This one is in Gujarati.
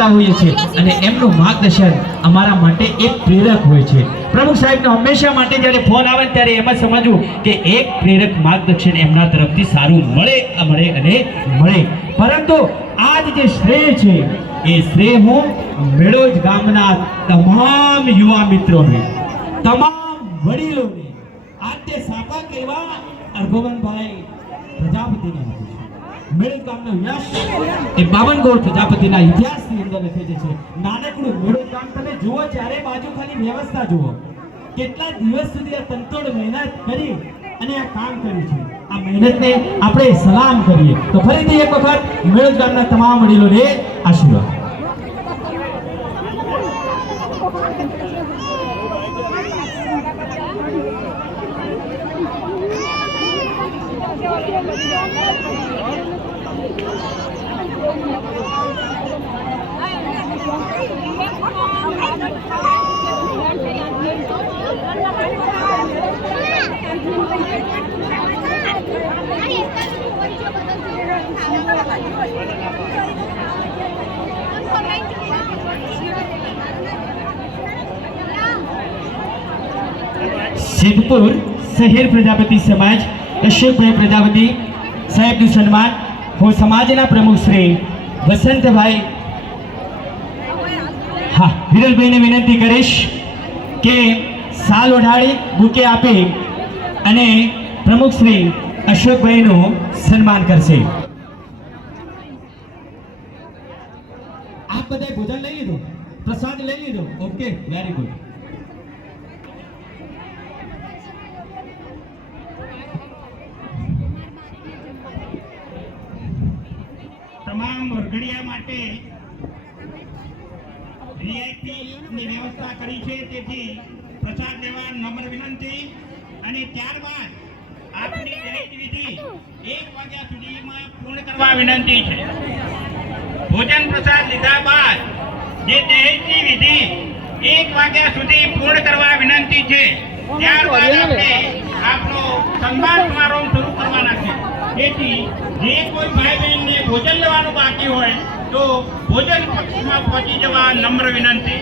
કરતા હોઈએ છીએ અને એમનું માર્ગદર્શન અમારા માટે એક પ્રેરક હોય છે। પ્રમુખ સાહેબને હંમેશા માટે જ્યારે ફોન આવે ત્યારે એમ જ સમજવું કે એક પ્રેરક માર્ગદર્શન એમના તરફથી સારું મળે। પરંતુ આજ જે શ્રેય છે એ શ્રેય હું મેળોજ ગામના તમામ યુવા મિત્રોને, તમામ વડીલોને, આદ્ય સાપા કહેવા અર્ગોવનભાઈ પ્રજાપતિને આપું છું। મેળોજ ગામનો યશ એ બાવનગોળ પ્રજાપતિના ઇતિહાસની અંદર લખેલું છે। નાનકડું મેળોજ ગામ તમે જુઓ, ચારે બાજુ ખાલી વ્યવસ્થા જુઓ, કેટલા દિવસ સુધી આ તંતોડ મહેનત કરી અને આ કામ કર્યું છે। આ મહેનતને આપણે સલામ કરીએ। તો ફરીથી એક વખત મેળોજ ગામના તમામ વડીલોને આશીર્વાદ। સિદ્ધપુર શહેર પ્રજાપતિ સમાજ અશોકભાઈ પ્રજાપતિ સાહેબનું સન્માન હું સમાજના પ્રમુખ શ્રી વસંતભાઈ વિરલભાઈને વિનંતી કરીશ કે સાલ ઓઢાડી બુકે આપી અને પ્રમુખ શ્રી અશોકભાઈનું સન્માન કરશે। આપ બધાએ ભોજન લઈ લીધું, પ્રસાદ લઈ લીધો? Okay, very good. તમામ વર્ગડિયા માટે રિયાયતીની વ્યવસ્થા કરી છે, તેથી પ્રસાદ લેવા નમ્ર વિનંતી। અને ત્યારબાદ આપની દહેજ વિધિ 1 વાગ્યા સુધીમાં પૂર્ણ કરવા વિનંતી છે। ભોજન પ્રસાદ લીધા બાદ જે દહેજની વિધિ 1 વાગ્યા સુધી પૂર્ણ કરવા વિનંતી છે। ત્યારબાદ આપણે આપણો સન્માન સમારોહ શરૂ કરવાના છે। તેથી જે કોઈ ભાઈ બહેનને ભોજન લેવાનું બાકી હોય તો ભોજન પક્ષમાં પહોંચી જવા નમ્ર વિનંતી।